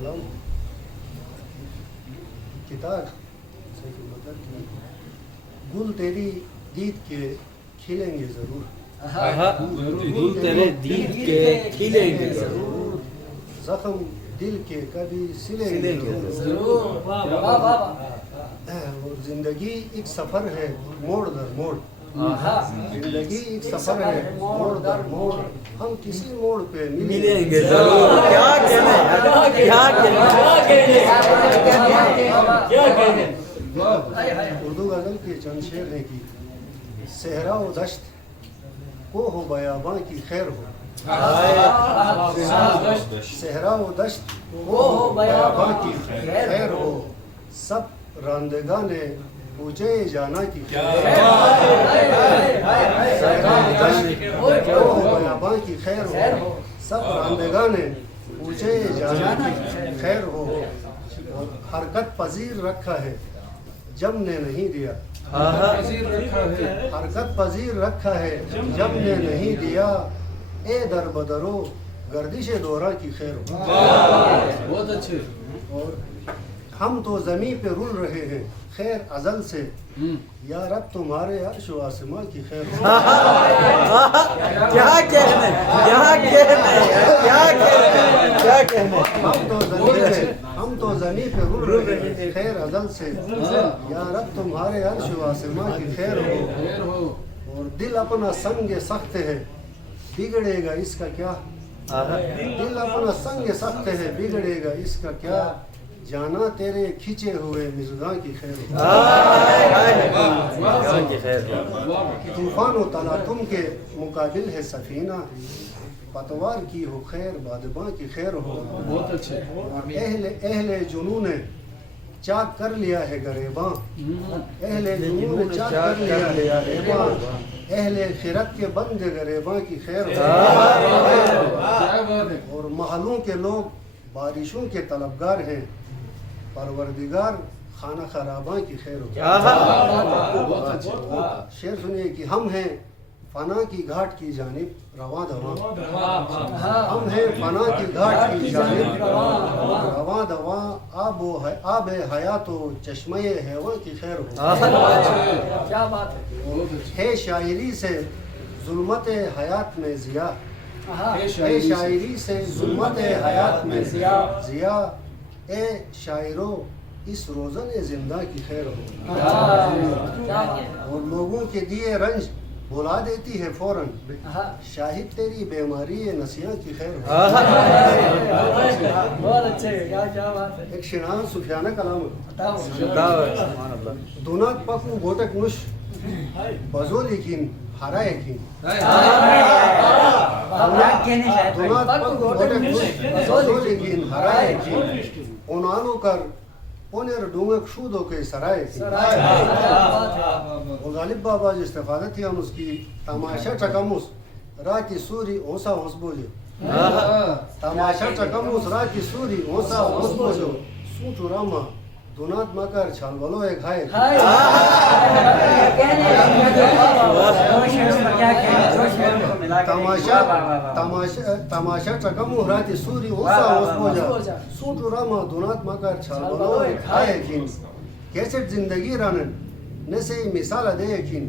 सलाम किताब मतलब कि गुल तेरी दीद के खिलेंगे जरूर। गुल तेरे दीद के खिलेंगे जरूर, जख्म दिल के कभी सिलेंगे जरूर। और जिंदगी एक सफर है मोड़ दर मोड़। जिंदगी एक सफर है मोड़ दर मोड़, हम किसी मोड़ पे मिलेंगे जरूर। क्या कहने क्या कहने उर्दू गजल के चंद शेर हैं कि सहरा व दश्त को हो बयाबां की खैर हो। सहरा व दश्त को हो बयाबां की खैर हो, सब रांदेगा ने पूछे जाना की सहरा व दश्त को हो बयाबां की खैर हो, सब रांदेगा ने पूछे जाना की खैर हो। और हरकत पजीर रखा है जब ने नहीं दिया। हरकत पजीर रखा है जब ने नहीं दिया, ए दर बदरो गर्दिश दौरा की खैर हो। बहुत अच्छे। और हम तो जमी पे रुल रहे हैं खैर अजल से, या रब तुम्हारे अर्श व आसमां की खैर हो। क्या कहने हम तो जमी पे रुल रहे हैं खैर अजल से, या रब तुम्हारे अर्श व आसमां की खैर हो। और दिल अपना संग सख्त है बिगड़ेगा इसका क्या। दिल अपना संग सख्त है बिगड़ेगा इसका क्या, जाना तेरे खींचे हुए मिज़गां की खैर हो। तूफान व तलातुम के मुकाबिल है सफीना, पतवार की हो खैर बादबां की खैर हो। बहुत अच्छे। अहले जुनून ने चाक कर लिया है गरेबां, अहले जुनून ने चाक कर लिया है गरेबां, अहले खिरत के बंद गरेबां की खैर हो। और महलों के लोग बारिशों के तलबगार हैं, परवरदिगार खाना खराबां की खैर हो। शेर सुनिए कि हम हैं फना की घाट की जानिब रवां दवा। हम हैं फना की घाट की जानिब रवां दवा, आब हयात व चश्मे हैवा की खैर हो। क्या बात है शायरी से जुल्मत हयात में जिया, है शायरी से जुल्मत हयात में जिया, ए शायरो इस रोज़न जिंदा की खैर हो। और लोगों के दिए रंज बुला देती है फौरन, शाहिद तेरी बीमारी नसिया की खैर हो। बहुत अच्छे। क्या बात है। एक शिनान सुफियाना कलाम कहने दुनात पकू गोटक नुश बजो लेकिन हरा यकीन। दुनात पकू गोटक नुश बजो लेकिन हरा यकीन, ओनानो कर ओनेर डूंगक शूदो के सराय थी। और गालिब बाबा जो इस्तेफादत थी हम उसकी तमाशा चकमुस राती सूरी ओसा होस बोझो। तमाशा चकमुस राती सूरी ओसा होस बोझो, सूट रामा दुनात मकर छाल बोलो एक हाय। तमाशा चकमु राती सूरी ओसा ओस बोझा, सूट रामा दुनात मकर छाल बोलो एक हाय किन। कैसे जिंदगी रानन नसे मिसाल दे किन,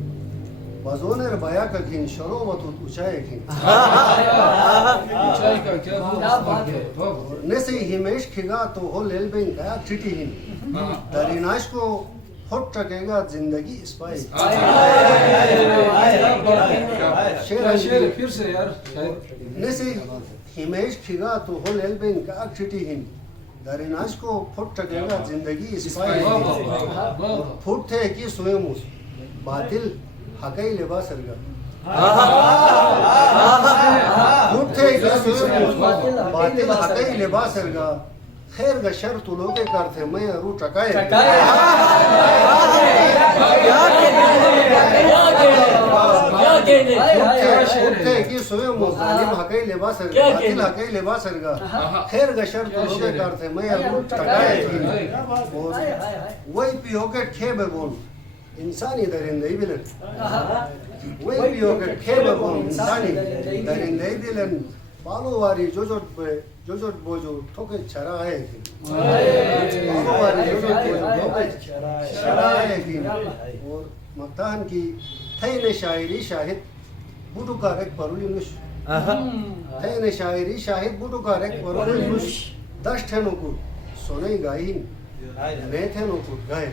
बजोनर बया का किन शरो वतुत ऊंचाई किन। ऊंचाई का क्या बात है। नसे हिमेश खिगा तो हो लेल बेन गया चिटी हिन, दरिनाश को होट टकेगा जिंदगी इस पाए। शेर फिर से यार। नसे हिमेश खिगा तो हो लेल बेन गया चिटी हिन, दरिनाश को फुट टकेगा जिंदगी इस पाए। फुट थे कि स्वयं बातिल हकई लिबास सरगा, फुट थे कि स्वयं बातिल हकई लिबास सरगा, खैर का शर तू लोगे करते मैं रू टकाए। उठते कि स्वयं मुजालिम हकई लिबास सरगा, बातिल हकई लिबास सरगा, खैर का शर तू लोगे करते मैं रू टकाए। और वही पियो के खेबे बोल इंसानी दरिंदे बिलन, वही पियो के खेबे बोल इंसानी दरिंदे बिलन, बालोवारी जोजोट बोजो ठोके छरा है थी बालोवारी जोजोट बोजो ठोके छरा है थी और मतान की थे ने शायरी शाहिद बुटू का एक परुलिनुश Aha. थे ने शायरी शाहिद बुटू का एक परुलिनुश 10 ठेनों को सोने गाइन ने ठेनों को गाए